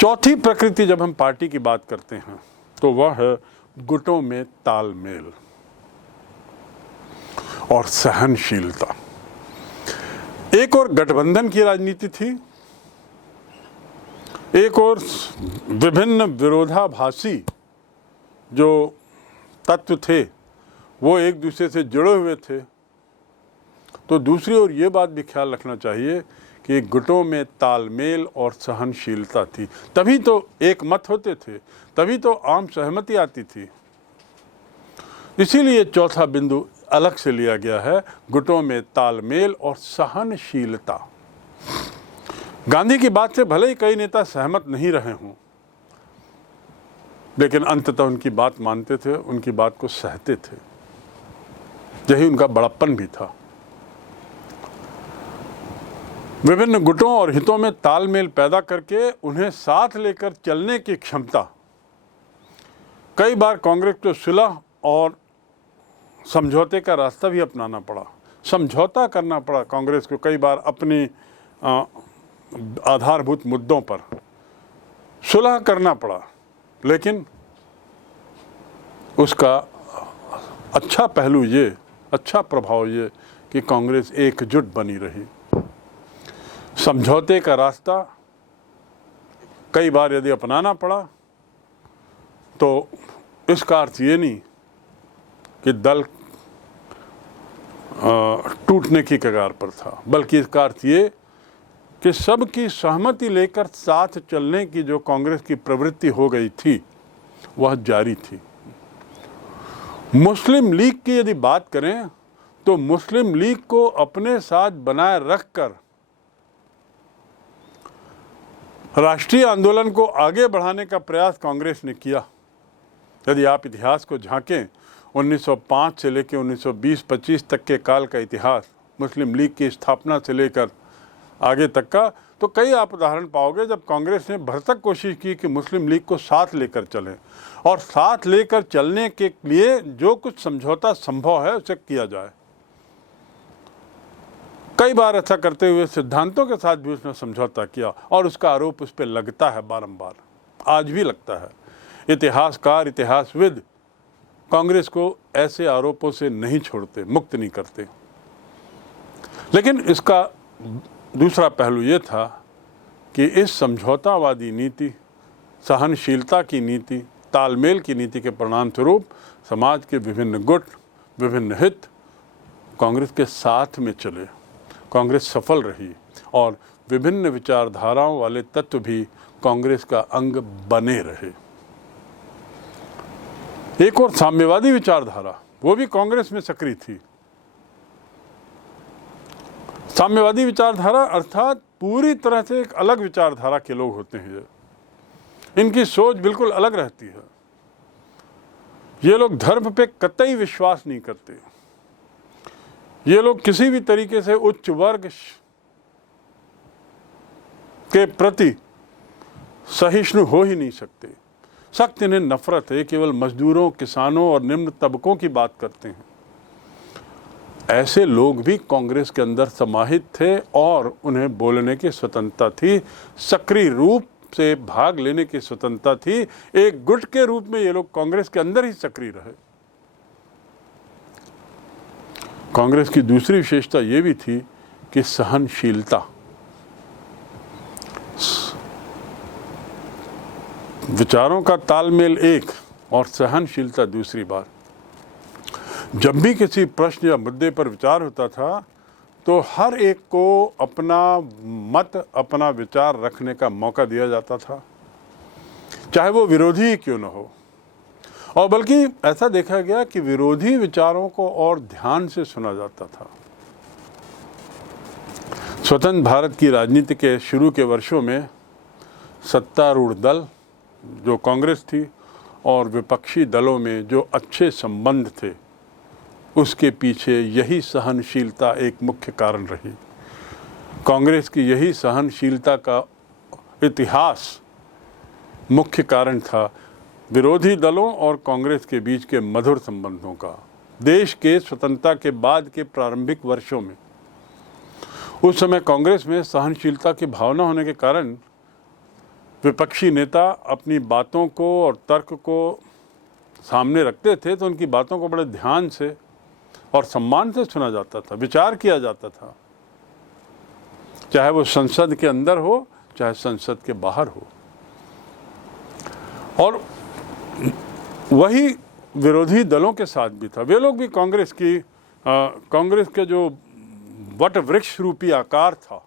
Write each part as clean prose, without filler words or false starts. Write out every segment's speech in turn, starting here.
चौथी प्रकृति जब हम पार्टी की बात करते हैं तो वह है गुटों में तालमेल और सहनशीलता। एक और गठबंधन की राजनीति थी, एक और विभिन्न विरोधाभासी जो तत्व थे वो एक दूसरे से जुड़े हुए थे। तो दूसरी ओर ये बात भी ख्याल रखना चाहिए कि गुटों में तालमेल और सहनशीलता थी, तभी तो एक मत होते थे, तभी तो आम सहमति आती थी। इसीलिए चौथा बिंदु अलग से लिया गया है, गुटों में तालमेल और सहनशीलता। गांधी की बात से भले ही कई नेता सहमत नहीं रहे हों, लेकिन अंततः उनकी बात मानते थे, उनकी बात को सहते थे। यही उनका बड़प्पन भी था। विभिन्न गुटों और हितों में तालमेल पैदा करके उन्हें साथ लेकर चलने की क्षमता। कई बार कांग्रेस को सुलह और समझौते का रास्ता भी अपनाना पड़ा, समझौता करना पड़ा कांग्रेस को कई बार अपनी आधारभूत मुद्दों पर सुलह करना पड़ा, लेकिन उसका अच्छा पहलू ये, अच्छा प्रभाव ये कि कांग्रेस एकजुट बनी रही। समझौते का रास्ता कई बार यदि अपनाना पड़ा तो इसका अर्थ ये नहीं कि दल टूटने की कगार पर था, बल्कि इसका अर्थ ये कि सबकी सहमति लेकर साथ चलने की जो कांग्रेस की प्रवृत्ति हो गई थी वह जारी थी। मुस्लिम लीग की यदि बात करें तो मुस्लिम लीग को अपने साथ बनाए रखकर राष्ट्रीय आंदोलन को आगे बढ़ाने का प्रयास कांग्रेस ने किया। यदि आप इतिहास को झांकें, 1905 से लेकर 1920-25 तक के काल का इतिहास, मुस्लिम लीग की स्थापना से लेकर आगे तक का, तो कई आप उदाहरण पाओगे जब कांग्रेस ने भरसक कोशिश की कि मुस्लिम लीग को साथ लेकर चलें और साथ लेकर चलने के लिए जो कुछ समझौता संभव है उसे किया जाए। कई बार ऐसा करते हुए सिद्धांतों के साथ भी उसने समझौता किया और उसका आरोप उस पर लगता है, बारंबार आज भी लगता है। इतिहासकार, इतिहासविद कांग्रेस को ऐसे आरोपों से नहीं छोड़ते, मुक्त नहीं करते। लेकिन इसका दूसरा पहलू ये था कि इस समझौतावादी नीति, सहनशीलता की नीति, तालमेल की नीति के परिणाम स्वरूप समाज के विभिन्न गुट, विभिन्न हित कांग्रेस के साथ में चले। कांग्रेस सफल रही और विभिन्न विचारधाराओं वाले तत्व भी कांग्रेस का अंग बने रहे। एक और साम्यवादी विचारधारा, वो भी कांग्रेस में सक्रिय थी। साम्यवादी विचारधारा अर्थात पूरी तरह से एक अलग विचारधारा के लोग होते हैं। इनकी सोच बिल्कुल अलग रहती है। ये लोग धर्म पे कतई विश्वास नहीं करते। ये लोग किसी भी तरीके से उच्च वर्ग के प्रति सहिष्णु हो ही नहीं सकते। सख्त इन्हें नफरत है, केवल मजदूरों, किसानों और निम्न तबकों की बात करते हैं। ऐसे लोग भी कांग्रेस के अंदर समाहित थे और उन्हें बोलने की स्वतंत्रता थी, सक्रिय रूप से भाग लेने की स्वतंत्रता थी। एक गुट के रूप में ये लोग कांग्रेस के अंदर ही सक्रिय रहे। कांग्रेस की दूसरी विशेषता ये भी थी कि सहनशीलता, विचारों का तालमेल एक और सहनशीलता दूसरी बात। जब भी किसी प्रश्न या मुद्दे पर विचार होता था तो हर एक को अपना मत, अपना विचार रखने का मौका दिया जाता था, चाहे वो विरोधी ही क्यों न हो। और बल्कि ऐसा देखा गया कि विरोधी विचारों को और ध्यान से सुना जाता था। स्वतंत्र भारत की राजनीति के शुरू के वर्षों में सत्तारूढ़ दल जो कांग्रेस थी और विपक्षी दलों में जो अच्छे संबंध थे, उसके पीछे यही सहनशीलता एक मुख्य कारण रही। कांग्रेस की यही सहनशीलता का इतिहास मुख्य कारण था विरोधी दलों और कांग्रेस के बीच के मधुर संबंधों का। देश के स्वतंत्रता के बाद के प्रारंभिक वर्षों में उस समय कांग्रेस में सहनशीलता की भावना होने के कारण विपक्षी नेता अपनी बातों को और तर्क को सामने रखते थे तो उनकी बातों को बड़े ध्यान से और सम्मान से सुना जाता था, विचार किया जाता था, चाहे वो संसद के अंदर हो चाहे संसद के बाहर हो। और वही विरोधी दलों के साथ भी था। वे लोग भी कांग्रेस के जो वट वृक्ष रूपी आकार था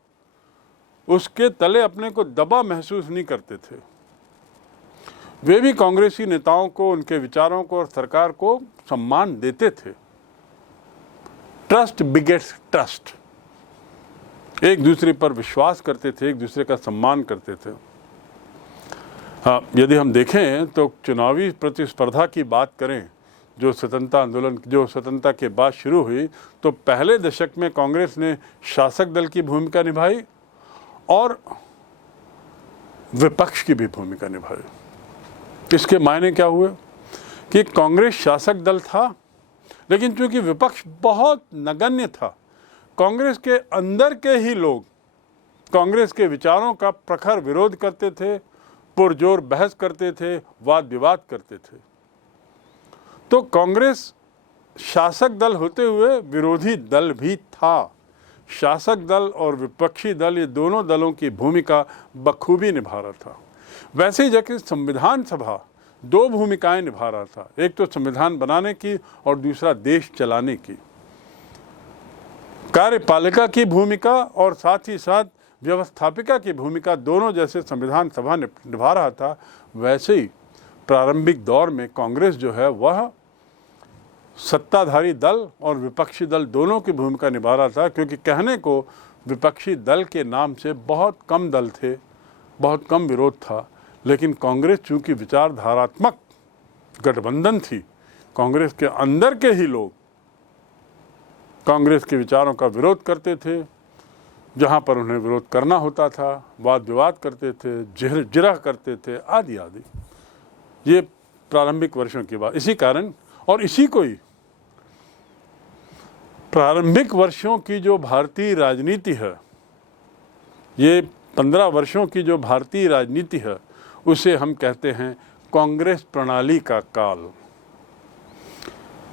उसके तले अपने को दबा महसूस नहीं करते थे। वे भी कांग्रेसी नेताओं को, उनके विचारों को और सरकार को सम्मान देते थे। ट्रस्ट बिगेट्स ट्रस्ट, एक दूसरे पर विश्वास करते थे, एक दूसरे का सम्मान करते थे। हाँ, यदि हम देखें तो चुनावी प्रतिस्पर्धा की बात करें जो स्वतंत्रता आंदोलन, जो स्वतंत्रता के बाद शुरू हुई, तो पहले दशक में कांग्रेस ने शासक दल की भूमिका निभाई और विपक्ष की भी भूमिका निभाई। इसके मायने क्या हुए कि कांग्रेस शासक दल था, लेकिन चूंकि विपक्ष बहुत नगण्य था, कांग्रेस के अंदर के ही लोग कांग्रेस के विचारों का प्रखर विरोध करते थे, पुरजोर बहस करते थे, वाद विवाद करते थे। तो कांग्रेस शासक दल होते हुए विरोधी दल भी था। शासक दल और विपक्षी दल, ये दोनों दलों की भूमिका बखूबी निभा रहा था। वैसे ही जबकि संविधान सभा दो भूमिकाएं निभा रहा था, एक तो संविधान बनाने की और दूसरा देश चलाने की। कार्यपालिका की भूमिका और साथ ही साथ व्यवस्थापिका की भूमिका दोनों जैसे संविधान सभा निभा रहा था, वैसे ही प्रारंभिक दौर में कांग्रेस जो है वह सत्ताधारी दल और विपक्षी दल दोनों की भूमिका निभा रहा था। क्योंकि कहने को विपक्षी दल के नाम से बहुत कम दल थे, बहुत कम विरोध था, लेकिन कांग्रेस चूंकि विचारधारात्मक गठबंधन थी, कांग्रेस के अंदर के ही लोग कांग्रेस के विचारों का विरोध करते थे। जहां पर उन्हें विरोध करना होता था, वाद विवाद करते थे, जिरह करते थे, आदि आदि। ये प्रारंभिक वर्षों की बात। इसी कारण और इसी को ही प्रारंभिक वर्षों की जो भारतीय राजनीति है, ये 15 वर्षों की जो भारतीय राजनीति है, उसे हम कहते हैं कांग्रेस प्रणाली का काल।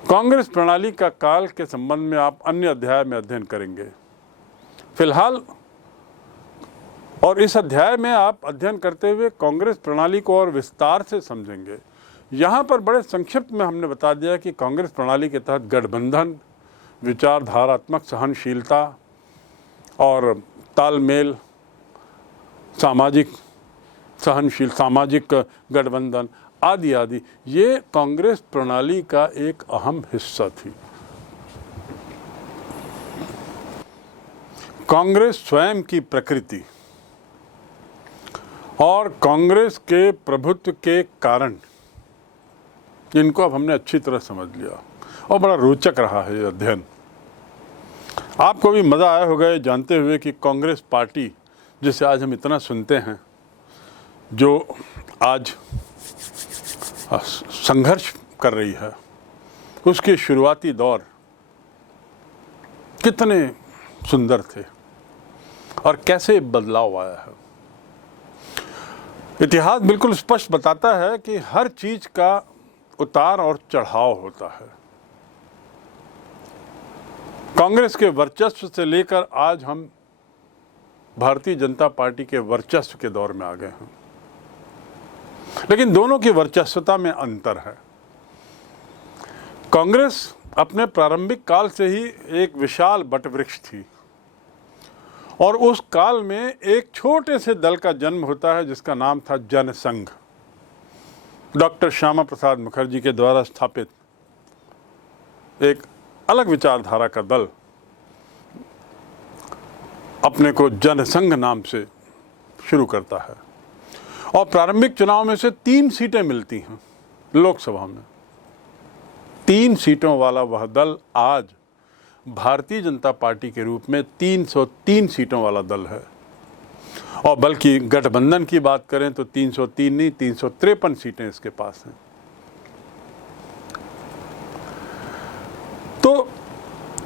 कांग्रेस प्रणाली का काल के संबंध में आप अन्य अध्याय में अध्ययन करेंगे। फिलहाल और इस अध्याय में आप अध्ययन करते हुए कांग्रेस प्रणाली को और विस्तार से समझेंगे। यहाँ पर बड़े संक्षिप्त में हमने बता दिया कि कांग्रेस प्रणाली के तहत गठबंधन, विचारधारात्मक सहनशीलता और तालमेल, सामाजिक गठबंधन आदि आदि, ये कांग्रेस प्रणाली का एक अहम हिस्सा थी। कांग्रेस स्वयं की प्रकृति और कांग्रेस के प्रभुत्व के कारण, जिनको अब हमने अच्छी तरह समझ लिया और बड़ा रोचक रहा है ये अध्ययन। आपको भी मज़ा आया होगा ये जानते हुए कि कांग्रेस पार्टी, जिसे आज हम इतना सुनते हैं, जो आज संघर्ष कर रही है, उसके शुरुआती दौर कितने सुंदर थे और कैसे बदलाव आया है। इतिहास बिल्कुल स्पष्ट बताता है कि हर चीज का उतार और चढ़ाव होता है। कांग्रेस के वर्चस्व से लेकर आज हम भारतीय जनता पार्टी के वर्चस्व के दौर में आ गए हैं, लेकिन दोनों की वर्चस्वता में अंतर है। कांग्रेस अपने प्रारंभिक काल से ही एक विशाल वटवृक्ष थी और उस काल में एक छोटे से दल का जन्म होता है जिसका नाम था जनसंघ। डॉक्टर श्यामा प्रसाद मुखर्जी के द्वारा स्थापित एक अलग विचारधारा का दल अपने को जनसंघ नाम से शुरू करता है और प्रारंभिक चुनाव में से 3 सीटें मिलती हैं लोकसभा में। 3 सीटों वाला वह दल आज भारतीय जनता पार्टी के रूप में 303 सीटों वाला दल है और बल्कि गठबंधन की बात करें तो 303 नहीं 353 सीटें इसके पास हैं। तो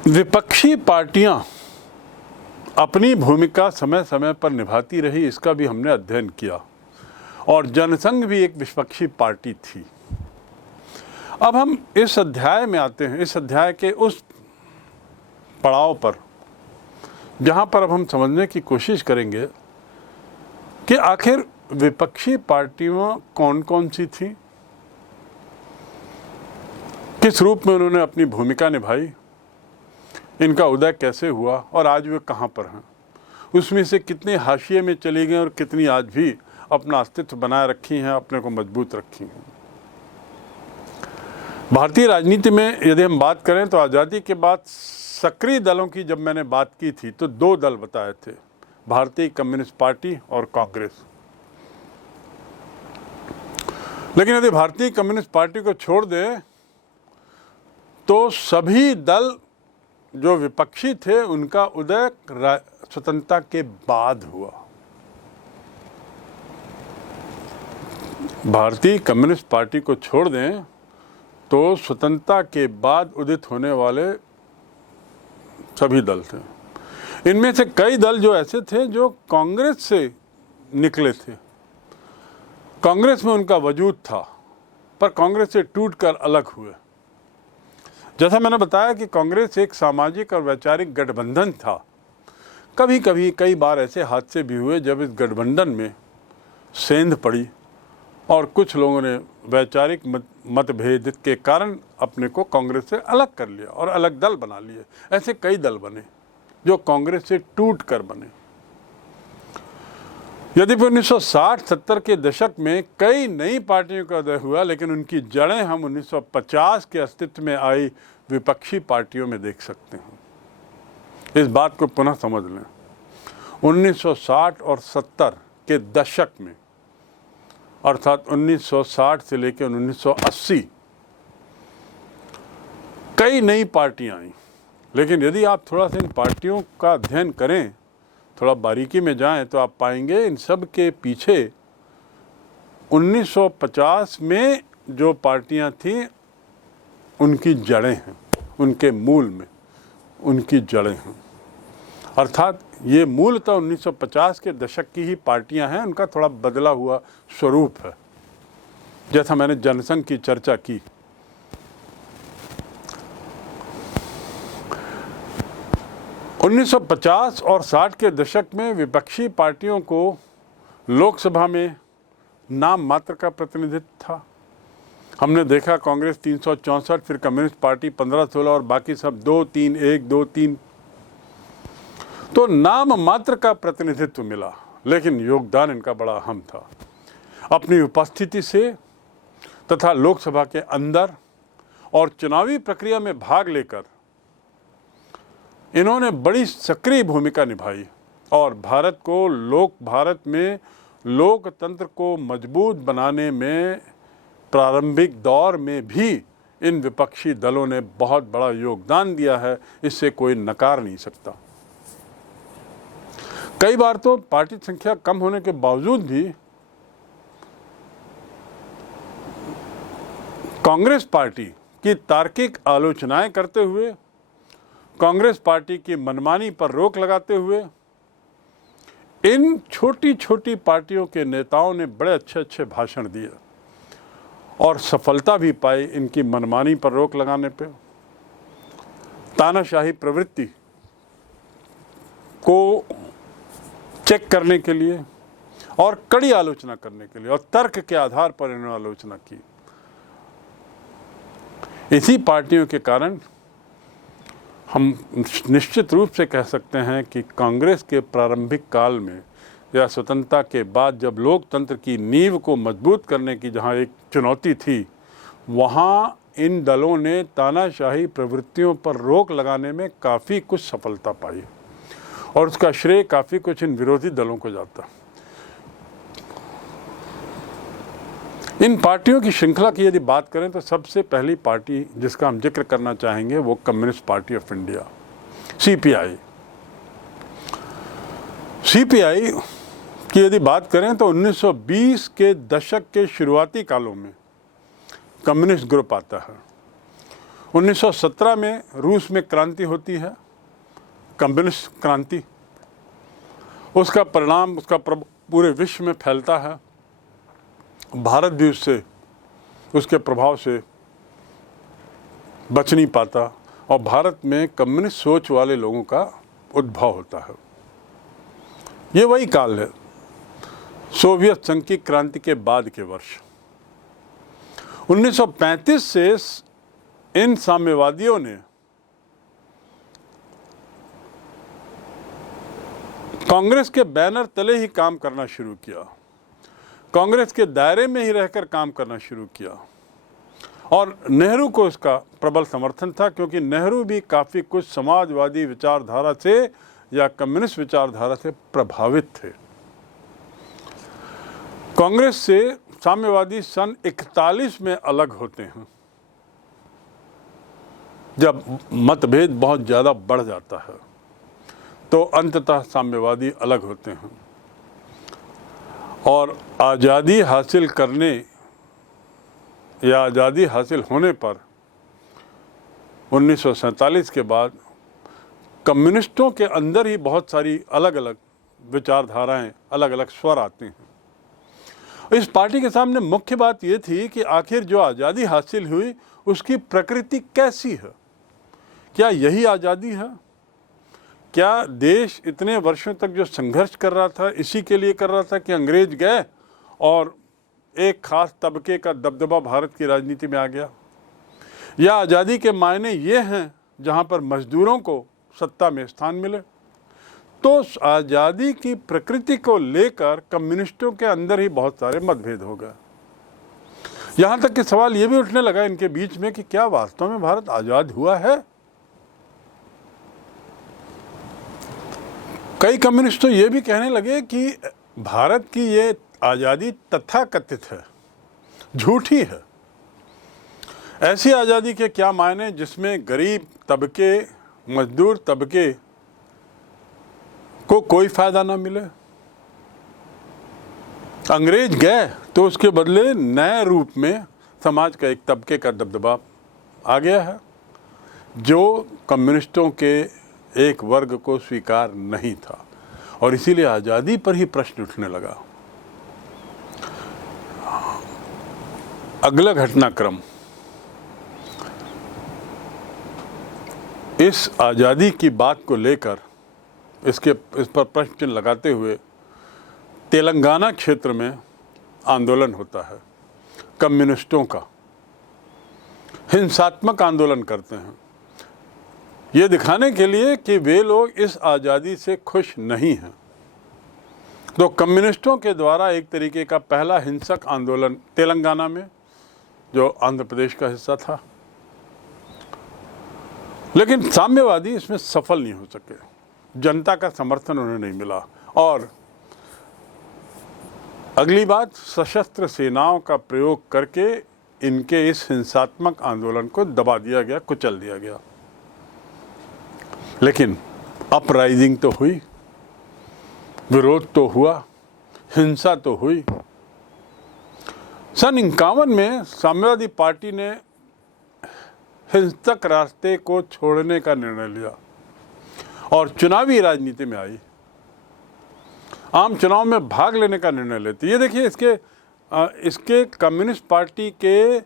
विपक्षी पार्टियां अपनी भूमिका समय समय पर निभाती रही, इसका भी हमने अध्ययन किया और जनसंघ भी एक विपक्षी पार्टी थी। अब हम इस अध्याय में आते हैं, इस अध्याय के उस पड़ाव पर जहां पर अब हम समझने की कोशिश करेंगे कि आखिर विपक्षी पार्टियां कौन कौन सी थी, किस रूप में उन्होंने अपनी भूमिका निभाई, इनका उदय कैसे हुआ और आज वे कहां पर हैं, उसमें से कितने हाशिए में चली गई और कितनी आज भी अपना अस्तित्व बनाए रखी हैं, अपने को मजबूत रखी हैं। भारतीय राजनीति में यदि हम बात करें तो आज़ादी के बाद सक्रिय दलों की जब मैंने बात की थी तो दो दल बताए थे, भारतीय कम्युनिस्ट पार्टी और कांग्रेस। लेकिन यदि भारतीय कम्युनिस्ट पार्टी को छोड़ दें तो सभी दल जो विपक्षी थे उनका उदय स्वतंत्रता के बाद हुआ। भारतीय कम्युनिस्ट पार्टी को छोड़ दें तो स्वतंत्रता के बाद उदित होने वाले सभी दल थे। इनमें से कई दल जो ऐसे थे जो कांग्रेस से निकले थे, कांग्रेस में उनका वजूद था, पर कांग्रेस से टूटकर अलग हुए। जैसा मैंने बताया कि कांग्रेस एक सामाजिक और वैचारिक गठबंधन था। कभी कभी कई बार ऐसे हादसे भी हुए जब इस गठबंधन में सेंध पड़ी और कुछ लोगों ने वैचारिक मतभेद के कारण अपने को कांग्रेस से अलग कर लिया और अलग दल बना लिए। ऐसे कई दल बने जो कांग्रेस से टूट कर बने। यदि 1960-70 के दशक में कई नई पार्टियों का उदय हुआ, लेकिन उनकी जड़ें हम 1950 के अस्तित्व में आई विपक्षी पार्टियों में देख सकते हैं। इस बात को पुनः समझ लें। 1960 और 70 के दशक में, अर्थात 1960 से लेकर 1980, कई नई पार्टियां आई। लेकिन यदि आप थोड़ा सा इन पार्टियों का अध्ययन करें, थोड़ा बारीकी में जाएं, तो आप पाएंगे इन सब के पीछे 1950 में जो पार्टियां थीं उनकी जड़ें हैं, उनके मूल में उनकी जड़ें हैं। अर्थात ये मूलतः 1950 के दशक की ही पार्टियां हैं, उनका थोड़ा बदला हुआ स्वरूप है, जैसा मैंने जनसंघ की चर्चा की। उन्नीस 1950 और 60 के दशक में विपक्षी पार्टियों को लोकसभा में नाम मात्र का प्रतिनिधित्व था। हमने देखा कांग्रेस 364, फिर कम्युनिस्ट पार्टी 15-16 और बाकी सब 2-3-1, 2-3। तो नाम मात्र का प्रतिनिधित्व मिला, लेकिन योगदान इनका बड़ा अहम था। अपनी उपस्थिति से तथा लोकसभा के अंदर और चुनावी प्रक्रिया में भाग लेकर इन्होंने बड़ी सक्रिय भूमिका निभाई और भारत में लोकतंत्र को मजबूत बनाने में प्रारंभिक दौर में भी इन विपक्षी दलों ने बहुत बड़ा योगदान दिया है। इससे कोई नकार नहीं सकता। कई बार तो पार्टी संख्या कम होने के बावजूद भी कांग्रेस पार्टी की तार्किक आलोचनाएं करते हुए, कांग्रेस पार्टी की मनमानी पर रोक लगाते हुए इन छोटी छोटी पार्टियों के नेताओं ने बड़े अच्छे अच्छे भाषण दिए और सफलता भी पाई इनकी मनमानी पर रोक लगाने पे। तानाशाही प्रवृत्ति को चेक करने के लिए और कड़ी आलोचना करने के लिए और तर्क के आधार पर इन्होंने आलोचना की। इसी पार्टियों के कारण हम निश्चित रूप से कह सकते हैं कि कांग्रेस के प्रारंभिक काल में या स्वतंत्रता के बाद जब लोकतंत्र की नींव को मजबूत करने की जहां एक चुनौती थी, वहां इन दलों ने तानाशाही प्रवृत्तियों पर रोक लगाने में काफ़ी कुछ सफलता पाई और उसका श्रेय काफ़ी कुछ इन विरोधी दलों को जाता। इन पार्टियों की श्रृंखला की यदि बात करें तो सबसे पहली पार्टी जिसका हम जिक्र करना चाहेंगे वो communist party of India, CPI. CPI की यदि बात करें तो 1920 के दशक के शुरुआती कालों में कम्युनिस्ट ग्रुप आता है। 1917 में रूस में क्रांति होती है, कम्युनिस्ट क्रांति। उसका परिणाम उसका पूरे विश्व में फैलता है भारत भी उसके प्रभाव से बच नहीं पाता और भारत में कम्युनिस्ट सोच वाले लोगों का उद्भव होता है। ये वही काल है, सोवियत संघ की क्रांति के बाद के वर्ष। 1935 से इन साम्यवादियों ने कांग्रेस के बैनर तले ही काम करना शुरू किया, कांग्रेस के दायरे में ही रहकर काम करना शुरू किया और नेहरू को इसका प्रबल समर्थन था, क्योंकि नेहरू भी काफ़ी कुछ समाजवादी विचारधारा से या कम्युनिस्ट विचारधारा से प्रभावित थे। कांग्रेस से साम्यवादी सन 41 में अलग होते हैं, जब मतभेद बहुत ज़्यादा बढ़ जाता है तो अंततः साम्यवादी अलग होते हैं और आज़ादी हासिल करने या आज़ादी हासिल होने पर 1947 के बाद कम्युनिस्टों के अंदर ही बहुत सारी अलग अलग विचारधाराएं, अलग अलग स्वर आते हैं। इस पार्टी के सामने मुख्य बात ये थी कि आखिर जो आज़ादी हासिल हुई उसकी प्रकृति कैसी है, क्या यही आज़ादी है? क्या देश इतने वर्षों तक जो संघर्ष कर रहा था इसी के लिए कर रहा था कि अंग्रेज गए और एक खास तबके का दबदबा भारत की राजनीति में आ गया? या आज़ादी के मायने ये हैं जहाँ पर मजदूरों को सत्ता में स्थान मिले? तो आज़ादी की प्रकृति को लेकर कम्युनिस्टों के अंदर ही बहुत सारे मतभेद हो गए। यहाँ तक कि सवाल ये भी उठने लगा इनके बीच में कि क्या वास्तव में भारत आज़ाद हुआ है? कई कम्युनिस्ट तो ये भी कहने लगे कि भारत की ये आज़ादी तथाकथित है, झूठी है। ऐसी आज़ादी के क्या मायने जिसमें गरीब तबके, मजदूर तबके को कोई फायदा ना मिले? अंग्रेज गए तो उसके बदले नए रूप में समाज का एक तबके का दबदबा आ गया है जो कम्युनिस्टों के एक वर्ग को स्वीकार नहीं था और इसीलिए आज़ादी पर ही प्रश्न उठने लगा। अगला घटनाक्रम इस आज़ादी की बात को लेकर इस पर प्रश्न चिन्ह लगाते हुए तेलंगाना क्षेत्र में आंदोलन होता है। कम्युनिस्टों का हिंसात्मक आंदोलन करते हैं ये दिखाने के लिए कि वे लोग इस आज़ादी से खुश नहीं हैं। तो कम्युनिस्टों के द्वारा एक तरीके का पहला हिंसक आंदोलन तेलंगाना में, जो आंध्र प्रदेश का हिस्सा था, लेकिन साम्यवादी इसमें सफल नहीं हो सके, जनता का समर्थन उन्हें नहीं मिला और अगली बात, सशस्त्र सेनाओं का प्रयोग करके इनके इस हिंसात्मक आंदोलन को दबा दिया गया, कुचल दिया गया। लेकिन अपराइजिंग तो हुई, विरोध तो हुआ, हिंसा तो हुई। सन 51 में साम्यवादी पार्टी ने हिंसक रास्ते को छोड़ने का निर्णय लिया और चुनावी राजनीति में आई, आम चुनाव में भाग लेने का निर्णय लेती। ये देखिए इसके कम्युनिस्ट पार्टी के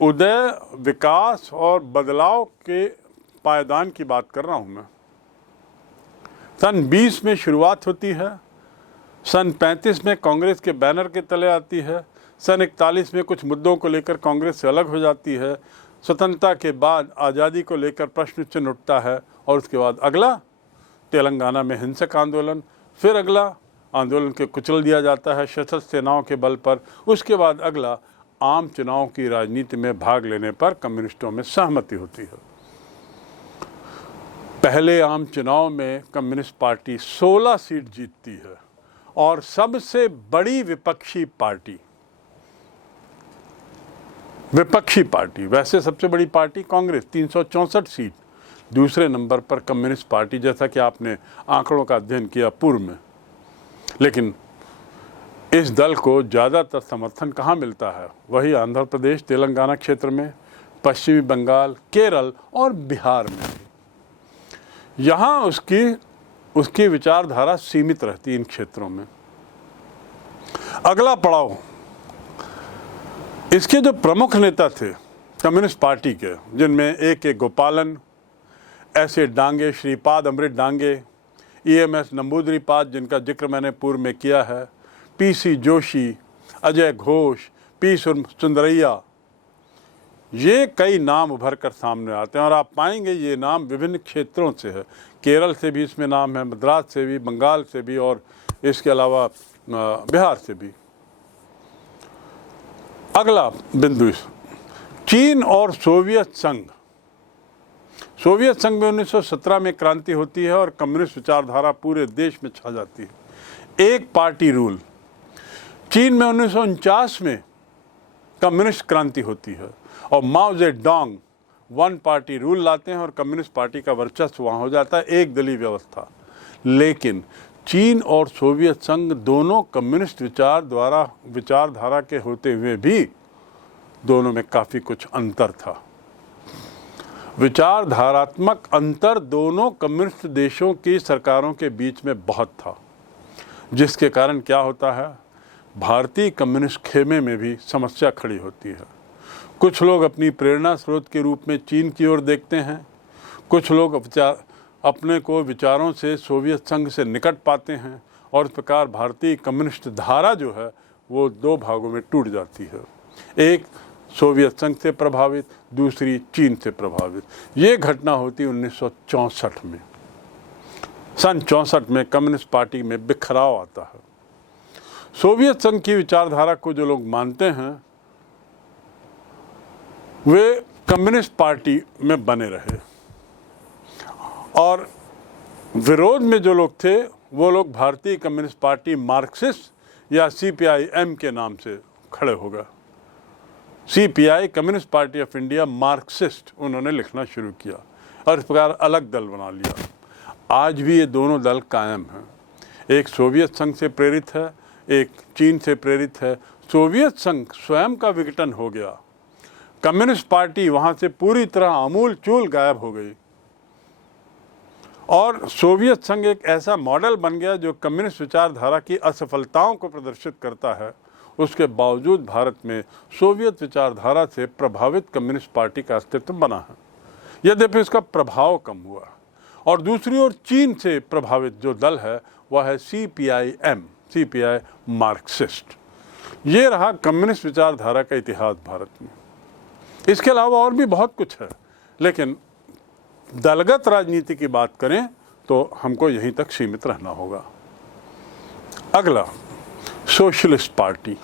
उदय, विकास और बदलाव के पायदान की बात कर रहा हूँ मैं। सन 20 में शुरुआत होती है, सन 35 में कांग्रेस के बैनर के तले आती है, सन 41 में कुछ मुद्दों को लेकर कांग्रेस से अलग हो जाती है, स्वतंत्रता के बाद आज़ादी को लेकर प्रश्न चिन्ह उठता है और उसके बाद अगला तेलंगाना में हिंसक आंदोलन, फिर अगला आंदोलन के कुचल दिया जाता है सशस्त्र सेनाओं के बल पर, उसके बाद अगला आम चुनाव की राजनीति में भाग लेने पर कम्युनिस्टों में सहमति होती है। पहले आम चुनाव में कम्युनिस्ट पार्टी 16 सीट जीतती है और सबसे बड़ी विपक्षी पार्टी, वैसे सबसे बड़ी पार्टी कांग्रेस 364 सीट, दूसरे नंबर पर कम्युनिस्ट पार्टी, जैसा कि आपने आंकड़ों का अध्ययन किया पूर्व में। लेकिन इस दल को ज़्यादातर समर्थन कहाँ मिलता है? वही आंध्र प्रदेश, तेलंगाना क्षेत्र में, पश्चिमी बंगाल, केरल और बिहार में। यहाँ उसकी विचारधारा सीमित रहती इन क्षेत्रों में। अगला पड़ाव इसके जो प्रमुख नेता थे कम्युनिस्ट पार्टी के, जिनमें ए.के. गोपालन, ऐसे डांगे, श्रीपाद अमृत डांगे, EMS नंबूदरीपाद जिनका जिक्र मैंने पूर्व में किया है, PC जोशी, अजय घोष, P. सुंदरैया, ये कई नाम उभर कर सामने आते हैं। और आप पाएंगे ये नाम विभिन्न क्षेत्रों से है, केरल से भी इसमें नाम है, मद्रास से भी, बंगाल से भी, और इसके अलावा बिहार से भी। अगला बिंदु, चीन और सोवियत संघ। सोवियत संघ में 1917 में क्रांति होती है और कम्युनिस्ट विचारधारा पूरे देश में छा जाती है। एक पार्टी रूल। चीन में 1949 में कम्युनिस्ट क्रांति होती है और Mao Zedong one party rule लाते हैं और कम्युनिस्ट पार्टी का वर्चस्व वहाँ हो जाता है, एक दलीय व्यवस्था। लेकिन चीन और सोवियत संघ दोनों कम्युनिस्ट विचारधारा के होते हुए भी दोनों में काफ़ी कुछ अंतर था। विचारधारात्मक अंतर दोनों कम्युनिस्ट देशों की सरकारों के बीच में बहुत था, जिसके कारण क्या होता है, भारतीय कम्युनिस्ट खेमे में भी समस्या खड़ी होती है। कुछ लोग अपनी प्रेरणा स्रोत के रूप में चीन की ओर देखते हैं, कुछ लोग अपने को विचारों से सोवियत संघ से निकट पाते हैं, और इस प्रकार भारतीय कम्युनिस्ट धारा जो है वो दो भागों में टूट जाती है, एक सोवियत संघ से प्रभावित, दूसरी चीन से प्रभावित। ये घटना होती 1964 में। सन 64 में कम्युनिस्ट पार्टी में बिखराव आता है। सोवियत संघ की विचारधारा को जो लोग मानते हैं वे कम्युनिस्ट पार्टी में बने रहे, और विरोध में जो लोग थे वो लोग भारतीय कम्युनिस्ट पार्टी मार्क्सिस्ट या CPI-M के नाम से खड़े हो गए। CPI, communist party of India Marxist, उन्होंने लिखना शुरू किया और इस प्रकार अलग दल बना लिया। आज भी ये दोनों दल कायम हैं। एक सोवियत संघ से प्रेरित है, एक चीन से प्रेरित है। सोवियत संघ स्वयं का विघटन हो गया, कम्युनिस्ट पार्टी वहाँ से पूरी तरह आमूल चूल गायब हो गई, और सोवियत संघ एक ऐसा मॉडल बन गया जो कम्युनिस्ट विचारधारा की असफलताओं को प्रदर्शित करता है। उसके बावजूद भारत में सोवियत विचारधारा से प्रभावित कम्युनिस्ट पार्टी का अस्तित्व बना है, यद्यपि इसका प्रभाव कम हुआ। और दूसरी ओर चीन से प्रभावित जो दल है वह है CPI-M, CPI मार्क्सिस्ट। ये रहा कम्युनिस्ट विचारधारा का इतिहास भारत में। इसके अलावा और भी बहुत कुछ है, लेकिन दलगत राजनीति की बात करें तो हमको यहीं तक सीमित रहना होगा। अगला, सोशलिस्ट पार्टी।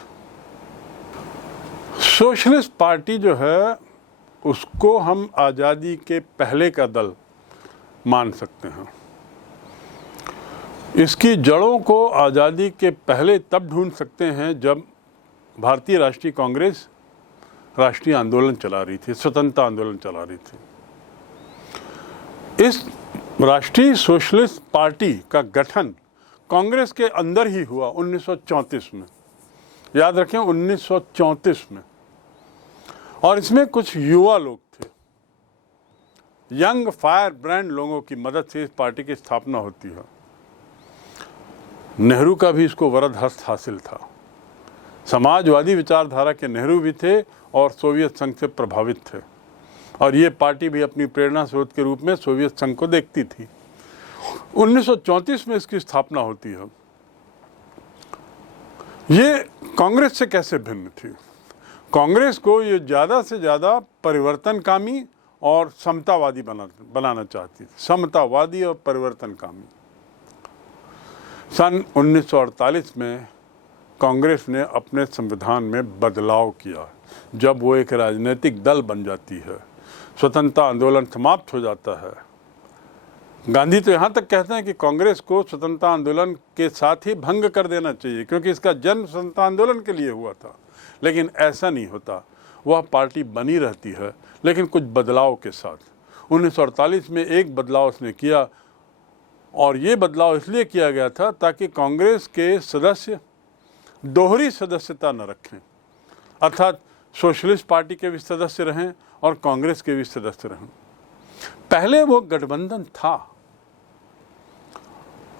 सोशलिस्ट पार्टी जो है उसको हम आज़ादी के पहले का दल मान सकते हैं। इसकी जड़ों को आज़ादी के पहले तब ढूंढ सकते हैं जब भारतीय राष्ट्रीय कांग्रेस राष्ट्रीय आंदोलन चला रही थी, स्वतंत्रता आंदोलन चला रही थी। इस राष्ट्रीय सोशलिस्ट पार्टी का गठन कांग्रेस के अंदर ही हुआ 1934 में, याद रखें 1934 में। और इसमें कुछ युवा लोग थे, यंग फायर ब्रांड लोगों की मदद से इस पार्टी की स्थापना होती है। नेहरू का भी इसको वरद हस्त हासिल था। समाजवादी विचारधारा के नेहरू भी थे और सोवियत संघ से प्रभावित थे, और ये पार्टी भी अपनी प्रेरणा स्रोत के रूप में सोवियत संघ को देखती थी। 1934 में इसकी स्थापना होती है। ये कांग्रेस से कैसे भिन्न थी? कांग्रेस को ये ज़्यादा से ज़्यादा परिवर्तनकामी और समतावादी बनाना चाहती थी, समतावादी और परिवर्तनकामी। सन 1948 में कांग्रेस ने अपने संविधान में बदलाव किया। जब वो एक राजनीतिक दल बन जाती है, स्वतंत्रता आंदोलन समाप्त हो जाता है। गांधी तो यहाँ तक कहते हैं कि कांग्रेस को स्वतंत्रता आंदोलन के साथ ही भंग कर देना चाहिए, क्योंकि इसका जन्म स्वतंत्रता आंदोलन के लिए हुआ था। लेकिन ऐसा नहीं होता, वह पार्टी बनी रहती है, लेकिन कुछ बदलाव के साथ। 1948 में एक बदलाव उसने किया, और ये बदलाव इसलिए किया गया था ताकि कांग्रेस के सदस्य दोहरी सदस्यता न रखें, अर्थात सोशलिस्ट पार्टी के भी सदस्य रहें और कांग्रेस के भी सदस्य रहें। पहले वो गठबंधन था,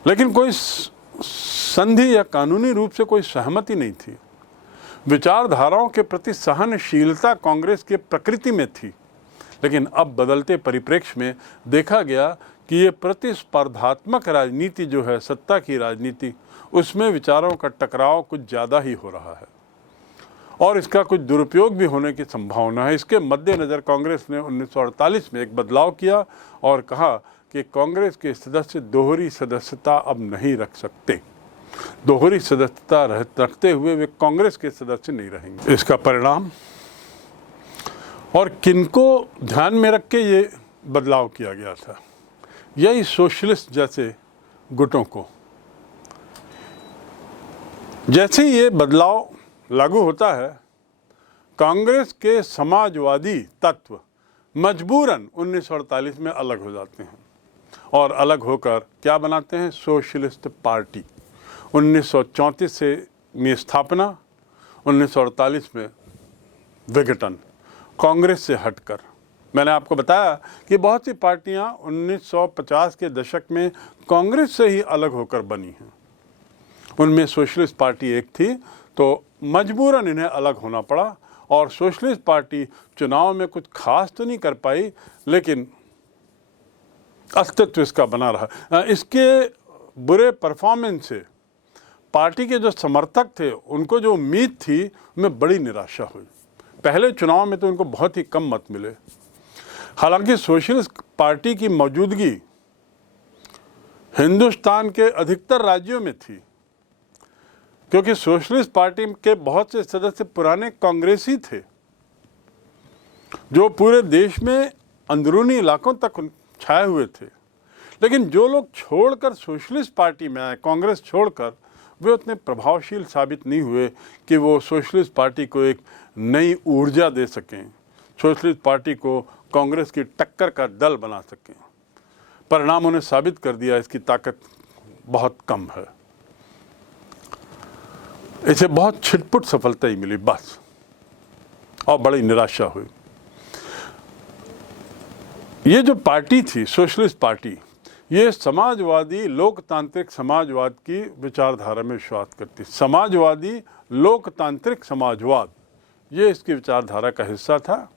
लेकिन कोई संधि या कानूनी रूप से कोई सहमति नहीं थी। विचारधाराओं के प्रति सहनशीलता कांग्रेस के प्रकृति में थी, लेकिन अब बदलते परिप्रेक्ष्य में देखा गया कि ये प्रतिस्पर्धात्मक राजनीति जो है, सत्ता की राजनीति, उसमें विचारों का टकराव कुछ ज़्यादा ही हो रहा है और इसका कुछ दुरुपयोग भी होने की संभावना है। इसके मद्देनज़र कांग्रेस ने 1948 में एक बदलाव किया और कहा कि कांग्रेस के सदस्य दोहरी सदस्यता अब नहीं रख सकते। दोहरी सदस्यता रखते हुए वे कांग्रेस के सदस्य नहीं रहेंगे। इसका परिणाम और किनको ध्यान में रख के ये बदलाव किया गया था, यही सोशलिस्ट जैसे गुटों को। जैसे ये बदलाव लागू होता है, कांग्रेस के समाजवादी तत्व मजबूरन 1948 में अलग हो जाते हैं और अलग होकर क्या बनाते हैं? Socialist party. 1934 से में स्थापना, 1948 में विघटन, कांग्रेस से हटकर। मैंने आपको बताया कि बहुत सी पार्टियां 1950 के दशक में कांग्रेस से ही अलग होकर बनी हैं। उनमें सोशलिस्ट पार्टी एक थी, तो मजबूरन इन्हें अलग होना पड़ा और सोशलिस्ट पार्टी चुनाव में कुछ खास तो नहीं कर पाई, लेकिन अस्तित्व इसका बना रहा। इसके बुरे परफॉर्मेंस से पार्टी के जो समर्थक थे, उनको जो उम्मीद थी, उनमें बड़ी निराशा हुई। पहले चुनाव में तो उनको बहुत ही कम मत मिले। हालांकि सोशलिस्ट पार्टी की मौजूदगी हिंदुस्तान के अधिकतर राज्यों में थी, क्योंकि सोशलिस्ट पार्टी के बहुत से सदस्य पुराने कांग्रेसी थे जो पूरे देश में अंदरूनी इलाकों तक छाए हुए थे। लेकिन जो लोग छोड़कर सोशलिस्ट पार्टी में आए, कांग्रेस छोड़कर, वे उतने प्रभावशील साबित नहीं हुए कि वो सोशलिस्ट पार्टी को एक नई ऊर्जा दे सकें, सोशलिस्ट पार्टी को कांग्रेस की टक्कर का दल बना सकें। परिणामों ने साबित कर दिया इसकी ताकत बहुत कम है। इसे बहुत छिटपुट सफलता ही मिली बस, और बड़ी निराशा हुई। ये जो पार्टी थी, सोशलिस्ट पार्टी, ये समाजवादी लोकतांत्रिक समाजवाद की विचारधारा में विश्वास करती। समाजवादी लोकतांत्रिक समाजवाद, ये इसकी विचारधारा का हिस्सा था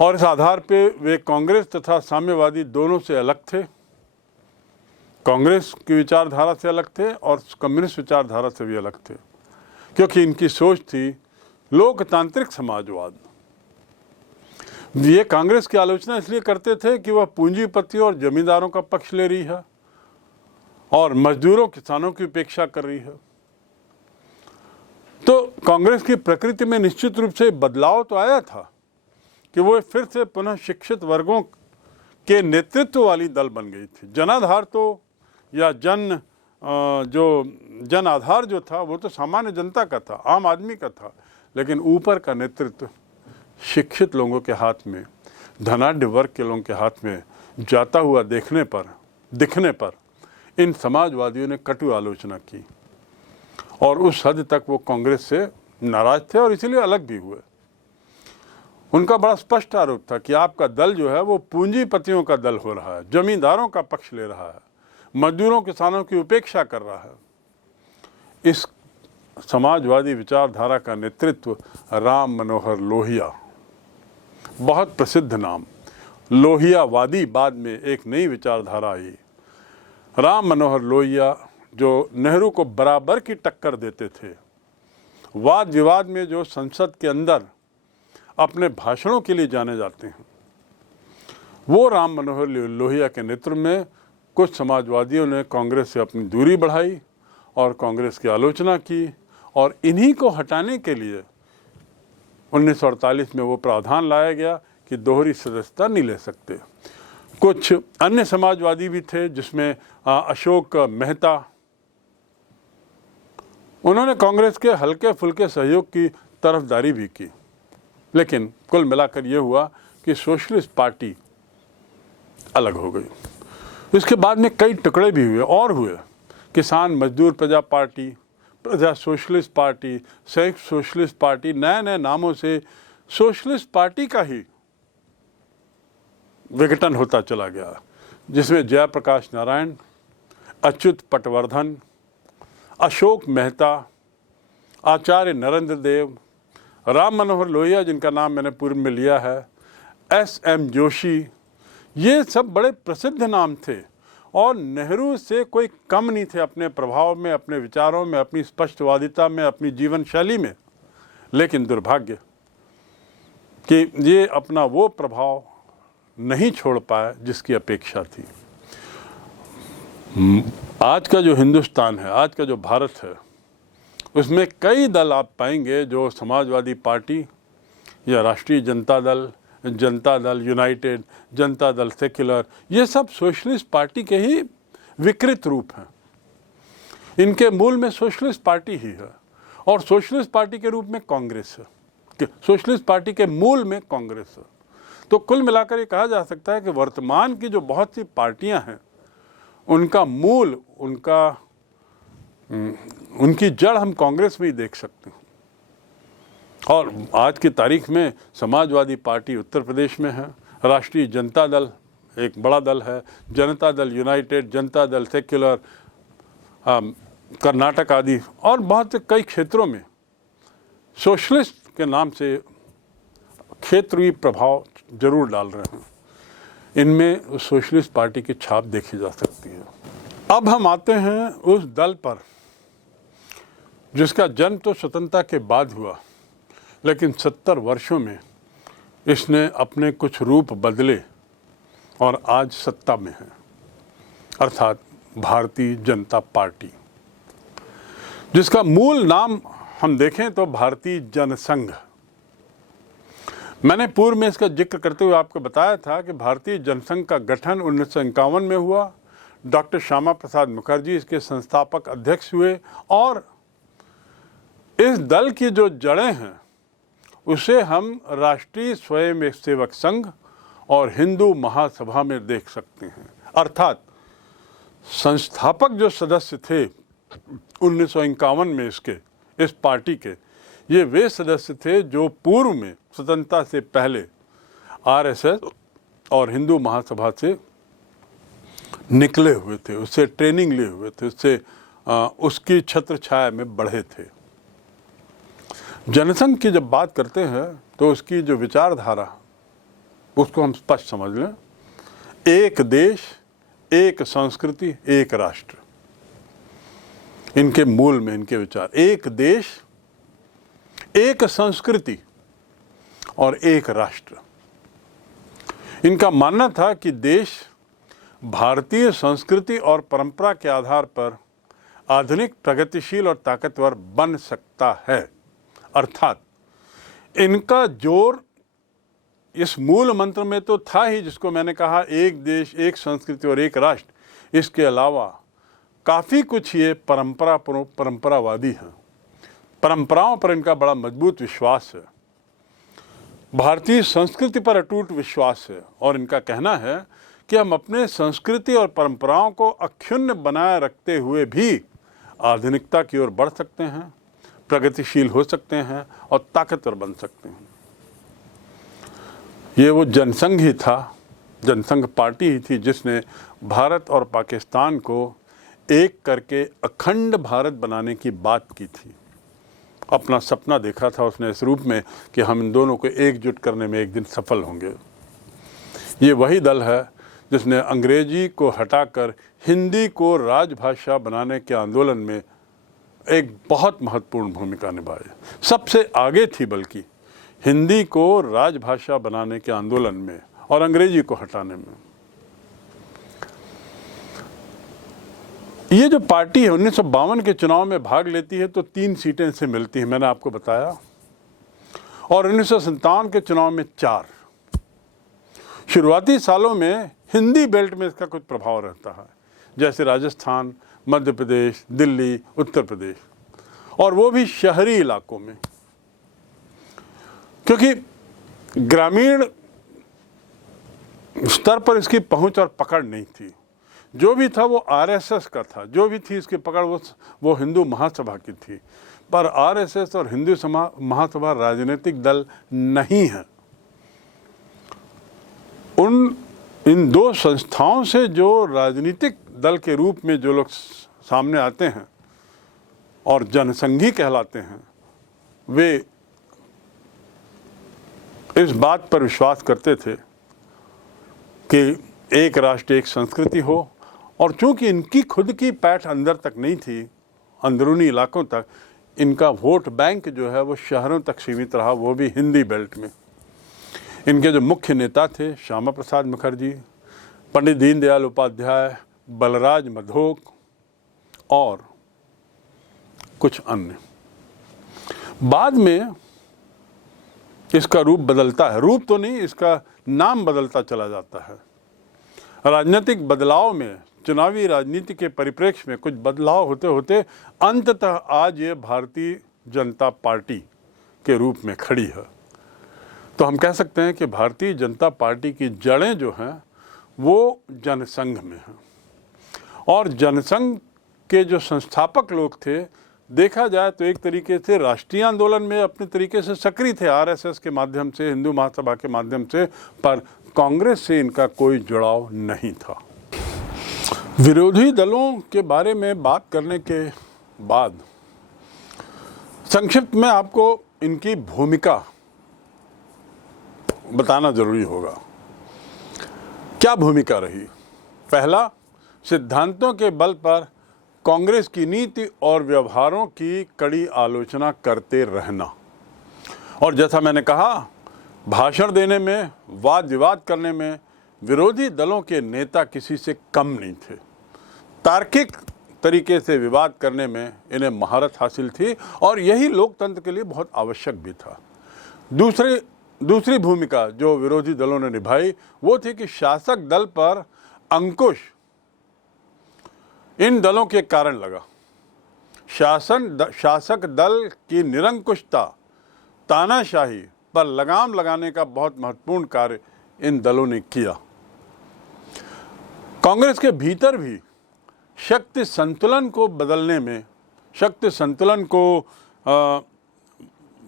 और इस आधार पे वे कांग्रेस तथा साम्यवादी दोनों से अलग थे। कांग्रेस की विचारधारा से अलग थे और कम्युनिस्ट विचारधारा से भी अलग थे, क्योंकि इनकी सोच थी लोकतांत्रिक समाजवाद। ये कांग्रेस की आलोचना इसलिए करते थे कि वह पूंजीपतियों और जमींदारों का पक्ष ले रही है और मजदूरों किसानों की उपेक्षा कर रही है। तो कांग्रेस की प्रकृति में निश्चित रूप से बदलाव तो आया था कि वो फिर से पुनः शिक्षित वर्गों के नेतृत्व वाली दल बन गई थी। जनाधार तो या जन आधार जो था, वो तो सामान्य जनता का था, आम आदमी का था, लेकिन ऊपर का नेतृत्व शिक्षित लोगों के हाथ में, धनाढ्य वर्ग के लोगों के हाथ में जाता हुआ दिखने पर इन समाजवादियों ने कटु आलोचना की और उस हद तक वो कांग्रेस से नाराज थे और इसीलिए अलग भी हुए। उनका बड़ा स्पष्ट आरोप था कि आपका दल जो है वो पूंजीपतियों का दल हो रहा है, जमींदारों का पक्ष ले रहा है, मजदूरों किसानों की उपेक्षा कर रहा है। इस समाजवादी विचारधारा का नेतृत्व राम मनोहर लोहिया, बहुत प्रसिद्ध नाम, लोहियावादी, बाद में एक नई विचारधारा आई। राम मनोहर लोहिया जो नेहरू को बराबर की टक्कर देते थे, वाद विवाद में जो संसद के अंदर अपने भाषणों के लिए जाने जाते हैं, वो राम मनोहर लोहिया के नेतृत्व में कुछ समाजवादियों ने कांग्रेस से अपनी दूरी बढ़ाई और कांग्रेस की आलोचना की और इन्हीं को हटाने के लिए 1948 में वो प्रावधान लाया गया कि दोहरी सदस्यता नहीं ले सकते। कुछ अन्य समाजवादी भी थे जिसमें अशोक मेहता, उन्होंने कांग्रेस के हल्के फुल्के सहयोग की तरफदारी भी की, लेकिन कुल मिलाकर यह हुआ कि सोशलिस्ट पार्टी अलग हो गई। इसके बाद में कई टुकड़े भी हुए। किसान मजदूर प्रजा पार्टी, प्रजा सोशलिस्ट पार्टी, संयुक्त सोशलिस्ट पार्टी, नए नए नामों से सोशलिस्ट पार्टी का ही विघटन होता चला गया, जिसमें जयप्रकाश नारायण, अच्युत पटवर्धन, अशोक मेहता आचार्य नरेंद्र देव, राम मनोहर लोहिया जिनका नाम मैंने पूर्व में लिया है, S.M. जोशी, ये सब बड़े प्रसिद्ध नाम थे और नेहरू से कोई कम नहीं थे अपने प्रभाव में, अपने विचारों में, अपनी स्पष्टवादिता में, अपनी जीवन शैली में। लेकिन दुर्भाग्य कि ये अपना वो प्रभाव नहीं छोड़ पाए जिसकी अपेक्षा थी। आज का जो हिंदुस्तान है, आज का जो भारत है, उसमें कई दल आप पाएंगे जो समाजवादी पार्टी या राष्ट्रीय जनता दल यूनाइटेड, जनता दल सेक्युलर, ये सब सोशलिस्ट पार्टी के ही विकृत रूप हैं। इनके मूल में सोशलिस्ट पार्टी ही है और सोशलिस्ट पार्टी के रूप में कांग्रेस है, सोशलिस्ट पार्टी के मूल में कांग्रेस है। तो कुल मिलाकर ये कहा जा सकता है कि वर्तमान की जो बहुत सी पार्टियां हैं, उनका मूल, उनकी जड़ हम कांग्रेस में ही देख सकते हैं। और आज की तारीख में समाजवादी पार्टी उत्तर प्रदेश में है, राष्ट्रीय जनता दल एक बड़ा दल है, जनता दल यूनाइटेड, जनता दल सेक्युलर, कर्नाटक आदि और बहुत से कई क्षेत्रों में सोशलिस्ट के नाम से क्षेत्रीय प्रभाव जरूर डाल रहे हैं। इनमें सोशलिस्ट पार्टी की छाप देखी जा सकती है। अब हम आते हैं उस दल पर जिसका जन्म तो स्वतंत्रता के बाद हुआ, लेकिन 70 वर्षों में इसने अपने कुछ रूप बदले और आज सत्ता में है, अर्थात भारतीय जनता पार्टी, जिसका मूल नाम हम देखें तो भारतीय जनसंघ। मैंने पूर्व में इसका जिक्र करते हुए आपको बताया था कि भारतीय जनसंघ का गठन 1951 में हुआ। डॉक्टर श्यामा प्रसाद मुखर्जी इसके संस्थापक अध्यक्ष हुए और इस दल की जो जड़ें हैं उसे हम राष्ट्रीय स्वयंसेवक संघ और हिंदू महासभा में देख सकते हैं। अर्थात संस्थापक जो सदस्य थे 1951 में इस पार्टी के, ये वे सदस्य थे जो पूर्व में स्वतंत्रता से पहले आरएसएस और हिंदू महासभा से निकले हुए थे, उससे ट्रेनिंग लिए हुए थे, उससे उसकी छत्र छाया में बढ़े थे। जनसंघ की जब बात करते हैं तो उसकी जो विचारधारा, उसको हम स्पष्ट समझ लें। एक देश, एक संस्कृति, एक राष्ट्र, इनके मूल में इनके विचार। एक देश, एक संस्कृति और एक राष्ट्र। इनका मानना था कि देश भारतीय संस्कृति और परंपरा के आधार पर आधुनिक, प्रगतिशील और ताकतवर बन सकता है। अर्थात इनका जोर इस मूल मंत्र में तो था ही, जिसको मैंने कहा एक देश, एक संस्कृति और एक राष्ट्र। इसके अलावा काफ़ी कुछ ये परंपरावादी हैं। परंपराओं पर इनका बड़ा मजबूत विश्वास है, भारतीय संस्कृति पर अटूट विश्वास है और इनका कहना है कि हम अपने संस्कृति और परंपराओं को अक्षुण्ण बनाए रखते हुए भी आधुनिकता की ओर बढ़ सकते हैं, प्रगतिशील हो सकते हैं और ताकतवर बन सकते हैं। ये वो जनसंघ ही था, जनसंघ पार्टी ही थी जिसने भारत और पाकिस्तान को एक करके अखंड भारत बनाने की बात की थी। अपना सपना देखा था उसने इस रूप में कि हम इन दोनों को एकजुट करने में एक दिन सफल होंगे। ये वही दल है जिसने अंग्रेजी को हटाकर हिंदी को राजभाषा बनाने के आंदोलन में एक बहुत महत्वपूर्ण भूमिका निभाई। सबसे आगे थी बल्कि हिंदी को राजभाषा बनाने के आंदोलन में और अंग्रेजी को हटाने में। ये जो पार्टी है 1952 के चुनाव में भाग लेती है तो 3 सीटें इसे मिलती हैं, मैंने आपको बताया, और 1957 के चुनाव में 4। शुरुआती सालों में हिंदी बेल्ट में इसका कुछ प्रभाव रहता है, जैसे राजस्थान, मध्य प्रदेश, दिल्ली, उत्तर प्रदेश, और वो भी शहरी इलाकों में, क्योंकि ग्रामीण स्तर पर इसकी पहुंच और पकड़ नहीं थी। जो भी था वो आरएसएस का था, जो भी थी इसकी पकड़ वो हिंदू महासभा की थी। पर आरएसएस और हिंदू महासभा राजनीतिक दल नहीं है। इन दो संस्थाओं से जो राजनीतिक दल के रूप में जो लोग सामने आते हैं और जनसंघी कहलाते हैं, वे इस बात पर विश्वास करते थे कि एक राष्ट्र एक संस्कृति हो, और चूंकि इनकी खुद की पैठ अंदर तक नहीं थी, अंदरूनी इलाकों तक, इनका वोट बैंक जो है वो शहरों तक सीमित रहा, वो भी हिंदी बेल्ट में। इनके जो मुख्य नेता थे श्यामा प्रसाद मुखर्जी, पंडित दीनदयाल उपाध्याय, बलराज मधोक और कुछ अन्य। बाद में इसका रूप बदलता है, रूप तो नहीं, इसका नाम बदलता चला जाता है। राजनीतिक बदलाव में, चुनावी राजनीति के परिप्रेक्ष्य में कुछ बदलाव होते होते अंततः आज ये भारतीय जनता पार्टी के रूप में खड़ी है। तो हम कह सकते हैं कि भारतीय जनता पार्टी की जड़ें जो हैं वो जनसंघ में हैं, और जनसंघ के जो संस्थापक लोग थे, देखा जाए तो एक तरीके से राष्ट्रीय आंदोलन में अपने तरीके से सक्रिय थे, आरएसएस के माध्यम से, हिंदू महासभा के माध्यम से, पर कांग्रेस से इनका कोई जुड़ाव नहीं था। विरोधी दलों के बारे में बात करने के बाद संक्षिप्त में आपको इनकी भूमिका बताना जरूरी होगा। क्या भूमिका रही? पहला, सिद्धांतों के बल पर कांग्रेस की नीति और व्यवहारों की कड़ी आलोचना करते रहना, और जैसा मैंने कहा, भाषण देने में, वाद विवाद करने में विरोधी दलों के नेता किसी से कम नहीं थे। तार्किक तरीके से विवाद करने में इन्हें महारत हासिल थी, और यही लोकतंत्र के लिए बहुत आवश्यक भी था। दूसरी भूमिका जो विरोधी दलों ने निभाई वो थी कि शासक दल पर अंकुश इन दलों के कारण लगा। शासक दल की निरंकुशता, तानाशाही पर लगाम लगाने का बहुत महत्वपूर्ण कार्य इन दलों ने किया। कांग्रेस के भीतर भी शक्ति संतुलन को बदलने में, शक्ति संतुलन को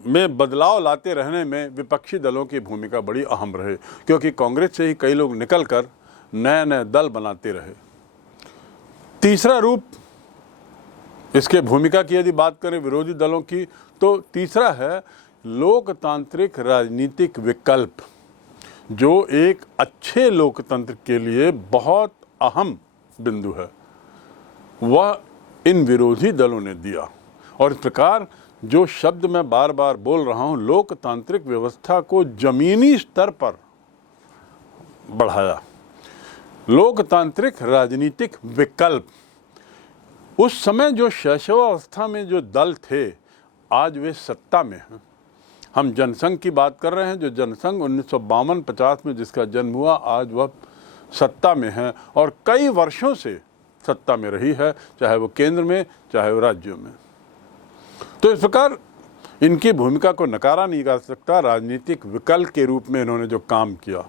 में बदलाव लाते रहने में विपक्षी दलों की भूमिका बड़ी अहम रहे, क्योंकि कांग्रेस से ही कई लोग निकलकर नए नए दल बनाते रहे। तीसरा रूप इसके भूमिका की यदि बात करें विरोधी दलों की, तो तीसरा है लोकतांत्रिक राजनीतिक विकल्प, जो एक अच्छे लोकतंत्र के लिए बहुत अहम बिंदु है, वह इन विरोधी दलों ने दिया। और इस प्रकार जो शब्द मैं बार बार बोल रहा हूं, लोकतांत्रिक व्यवस्था को जमीनी स्तर पर बढ़ाया। लोकतांत्रिक राजनीतिक विकल्प, उस समय जो शैशवावस्था में जो दल थे, आज वे सत्ता में हैं। हम जनसंघ की बात कर रहे हैं, जो जनसंघ 1952-50 में जिसका जन्म हुआ, आज वह सत्ता में है और कई वर्षों से सत्ता में रही है, चाहे वो केंद्र में, चाहे वो राज्यों में। तो इस प्रकार इनकी भूमिका को नकारा नहीं जा सकता। राजनीतिक विकल्प के रूप में इन्होंने जो काम किया।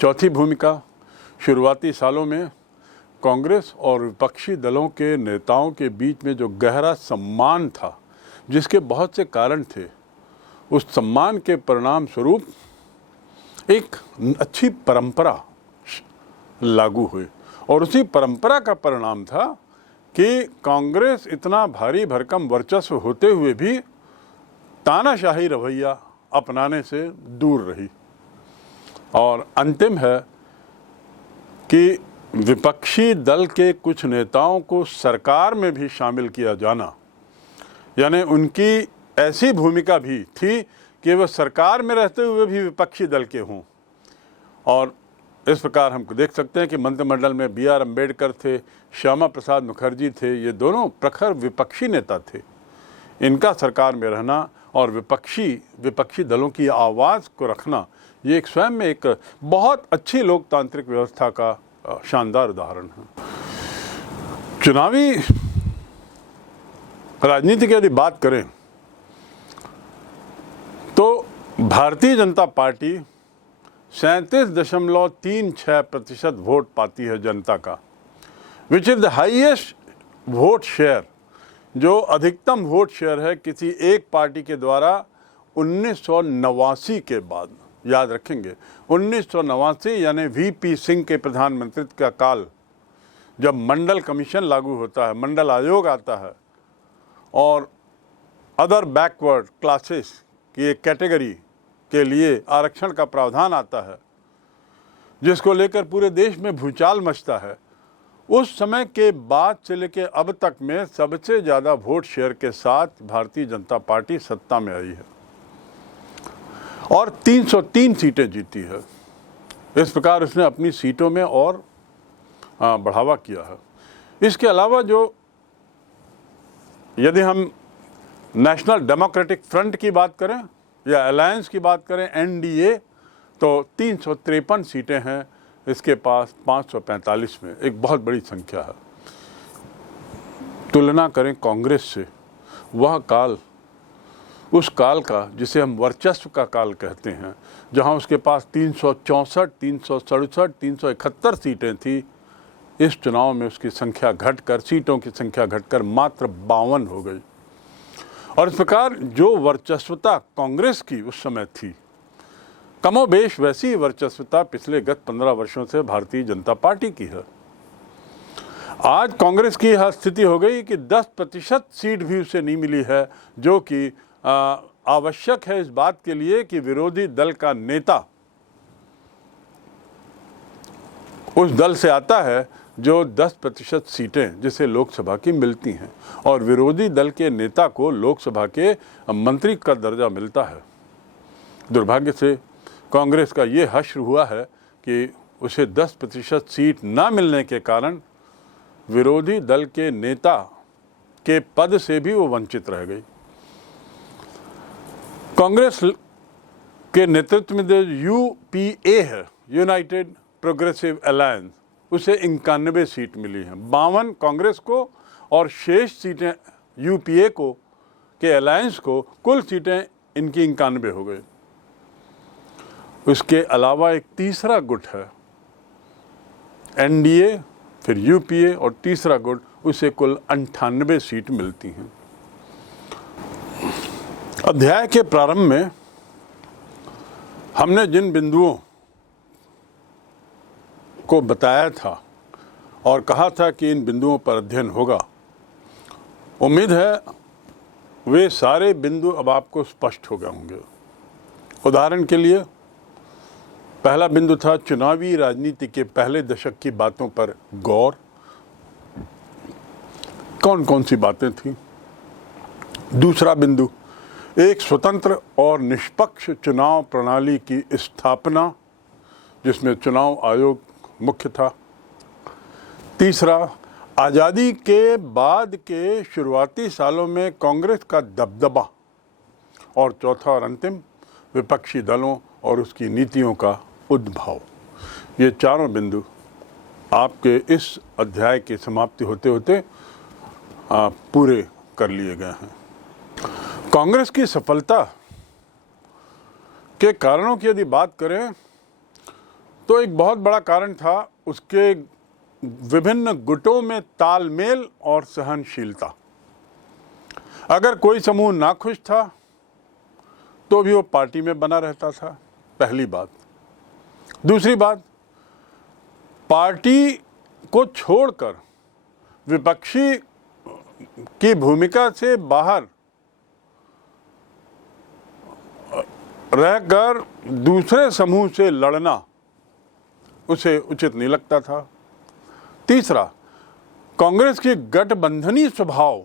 चौथी भूमिका, शुरुआती सालों में कांग्रेस और विपक्षी दलों के नेताओं के बीच में जो गहरा सम्मान था, जिसके बहुत से कारण थे, उस सम्मान के परिणाम स्वरूप एक अच्छी परंपरा लागू हुई, और उसी परंपरा का परिणाम था कि कांग्रेस इतना भारी भरकम वर्चस्व होते हुए भी तानाशाही रवैया अपनाने से दूर रही। और अंतिम है कि विपक्षी दल के कुछ नेताओं को सरकार में भी शामिल किया जाना, यानी उनकी ऐसी भूमिका भी थी कि वह सरकार में रहते हुए भी विपक्षी दल के हों। और इस प्रकार हम देख सकते हैं कि मंत्रिमंडल में B.R. अम्बेडकर थे, श्यामा प्रसाद मुखर्जी थे, ये दोनों प्रखर विपक्षी नेता थे। इनका सरकार में रहना और विपक्षी दलों की आवाज़ को रखना, ये एक स्वयं में एक बहुत अच्छी लोकतांत्रिक व्यवस्था का शानदार उदाहरण है। चुनावी राजनीति की यदि बात करें तो भारतीय जनता पार्टी 37.36% वोट पाती है जनता का, which is the highest vote share, जो अधिकतम वोट शेयर है किसी एक पार्टी के द्वारा 1989 के बाद। याद रखेंगे 1989 यानी VP सिंह के प्रधानमंत्रित्व का काल, जब मंडल कमीशन लागू होता है, मंडल आयोग आता है, और अदर बैकवर्ड क्लासेस की एक कैटेगरी के लिए आरक्षण का प्रावधान आता है, जिसको लेकर पूरे देश में भूचाल मचता है, उस समय के बाद से लेकर अब तक में सबसे ज़्यादा वोट शेयर के साथ भारतीय जनता पार्टी सत्ता में आई है और 303 सीटें जीती है। इस प्रकार उसने अपनी सीटों में और बढ़ावा किया है। इसके अलावा जो यदि हम नेशनल डेमोक्रेटिक फ्रंट की बात करें या अलायंस की बात करें, एनडीए, तो 353 सीटें हैं इसके पास 545 में, एक बहुत बड़ी संख्या है। तुलना करें कांग्रेस से, वह काल उस काल का जिसे हम वर्चस्व का काल कहते हैं, जहां उसके पास 364, 367, 371 सीटें थी, इस चुनाव में उसकी संख्या घटकर, सीटों की संख्या घटकर मात्र 52 हो गई। और इस प्रकार जो वर्चस्वता कांग्रेस की उस समय थी, कमोबेश वैसी वर्चस्वता पिछले गत 15 वर्षों से भारतीय जनता पार्टी की है। आज कांग्रेस की यह स्थिति हो गई कि 10% सीट भी उसे नहीं मिली है, जो कि आवश्यक है इस बात के लिए कि विरोधी दल का नेता उस दल से आता है जो 10% सीटें जिसे लोकसभा की मिलती हैं, और विरोधी दल के नेता को लोकसभा के मंत्री का दर्जा मिलता है। दुर्भाग्य से कांग्रेस का ये हश्र हुआ है कि उसे 10% सीट न मिलने के कारण विरोधी दल के नेता के पद से भी वो वंचित रह गई। कांग्रेस के नेतृत्व में जो यूपीए है, यूनाइटेड प्रोग्रेसिव अलायंस, उसे 91 सीट मिली हैं। 52 कांग्रेस को और शेष सीटें यूपीए को के अलायंस को, कुल सीटें इनकी 91 हो गई। उसके अलावा एक तीसरा गुट है एनडीए, फिर यूपीए और तीसरा गुट, उसे कुल 98 सीट मिलती हैं। अध्याय के प्रारंभ में हमने जिन बिंदुओं को बताया था और कहा था कि इन बिंदुओं पर अध्ययन होगा, उम्मीद है वे सारे बिंदु अब आपको स्पष्ट हो गए होंगे। उदाहरण के लिए पहला बिंदु था चुनावी राजनीति के पहले दशक की बातों पर गौर। कौन कौन सी बातें थीं? दूसरा बिंदु एक स्वतंत्र और निष्पक्ष चुनाव प्रणाली की स्थापना, जिसमें चुनाव आयोग मुख्य था। तीसरा, आज़ादी के बाद के शुरुआती सालों में कांग्रेस का दबदबा। और चौथा और अंतिम, विपक्षी दलों और उसकी नीतियों का उद्भव। ये चारों बिंदु आपके इस अध्याय की समाप्ति होते होते पूरे कर लिए गए हैं। कांग्रेस की सफलता के कारणों की यदि बात करें तो एक बहुत बड़ा कारण था उसके विभिन्न गुटों में तालमेल और सहनशीलता। अगर कोई समूह नाखुश था तो भी वो पार्टी में बना रहता था, पहली बात। दूसरी बात, पार्टी को छोड़कर विपक्षी की भूमिका से बाहर रहकर दूसरे समूह से लड़ना उसे उचित नहीं लगता था। तीसरा, कांग्रेस की गठबंधनी स्वभाव,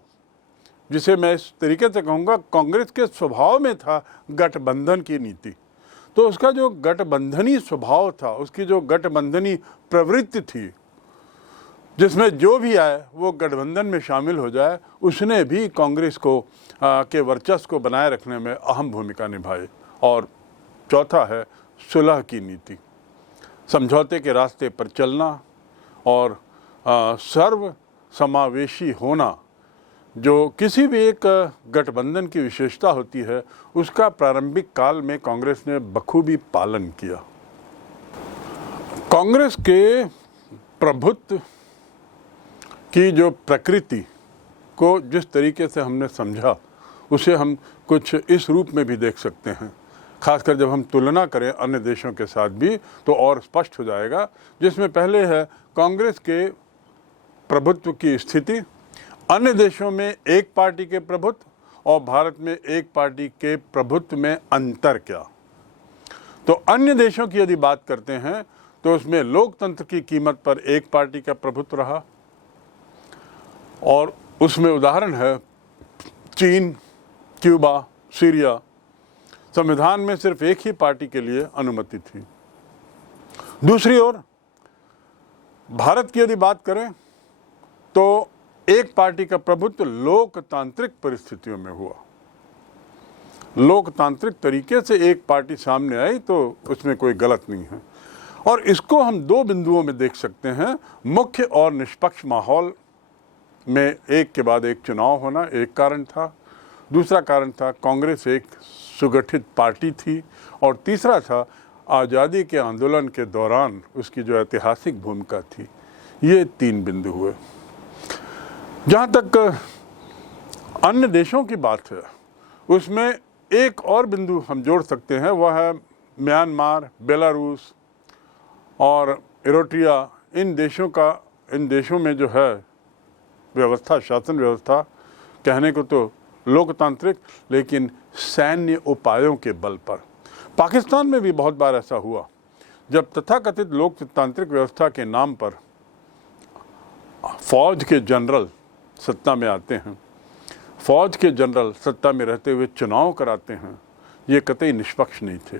जिसे मैं इस तरीके से कहूँगा, कांग्रेस के स्वभाव में था गठबंधन की नीति। तो उसका जो गठबंधनी स्वभाव था, उसकी जो गठबंधनी प्रवृत्ति थी, जिसमें जो भी आए वो गठबंधन में शामिल हो जाए, उसने भी कांग्रेस को के वर्चस्व को बनाए रखने में अहम भूमिका निभाई। और चौथा है सुलह की नीति, समझौते के रास्ते पर चलना और सर्व समावेशी होना, जो किसी भी एक गठबंधन की विशेषता होती है, उसका प्रारंभिक काल में कांग्रेस ने बखूबी पालन किया। कांग्रेस के प्रभुत्व की जो प्रकृति को जिस तरीके से हमने समझा, उसे हम कुछ इस रूप में भी देख सकते हैं। खासकर जब हम तुलना करें अन्य देशों के साथ भी तो और स्पष्ट हो जाएगा, जिसमें पहले है कांग्रेस के प्रभुत्व की स्थिति, अन्य देशों में एक पार्टी के प्रभुत्व और भारत में एक पार्टी के प्रभुत्व में अंतर क्या। तो अन्य देशों की यदि बात करते हैं तो उसमें लोकतंत्र की कीमत पर एक पार्टी का प्रभुत्व रहा, और उसमें उदाहरण है चीन, क्यूबा, सीरिया। संविधान में सिर्फ एक ही पार्टी के लिए अनुमति थी। दूसरी ओर भारत की यदि बात करें तो एक पार्टी का प्रभुत्व लोकतांत्रिक परिस्थितियों में हुआ। लोकतांत्रिक तरीके से एक पार्टी सामने आई तो उसमें कोई गलत नहीं है, और इसको हम दो बिंदुओं में देख सकते हैं। मुख्य और निष्पक्ष माहौल में एक के बाद एक चुनाव होना एक कारण था, दूसरा कारण था कांग्रेस एक सुगठित पार्टी थी, और तीसरा था आज़ादी के आंदोलन के दौरान उसकी जो ऐतिहासिक भूमिका थी। ये तीन बिंदु हुए। जहाँ तक अन्य देशों की बात है उसमें एक और बिंदु हम जोड़ सकते हैं, वह है म्यांमार, बेलारूस और इरिट्रिया। इन देशों में जो है व्यवस्था, शासन व्यवस्था कहने को तो लोकतांत्रिक, लेकिन सैन्य उपायों के बल पर। पाकिस्तान में भी बहुत बार ऐसा हुआ जब तथाकथित लोकतांत्रिक व्यवस्था के नाम पर फौज के जनरल सत्ता में आते हैं, फौज के जनरल सत्ता में रहते हुए चुनाव कराते हैं। ये कतई निष्पक्ष नहीं थे।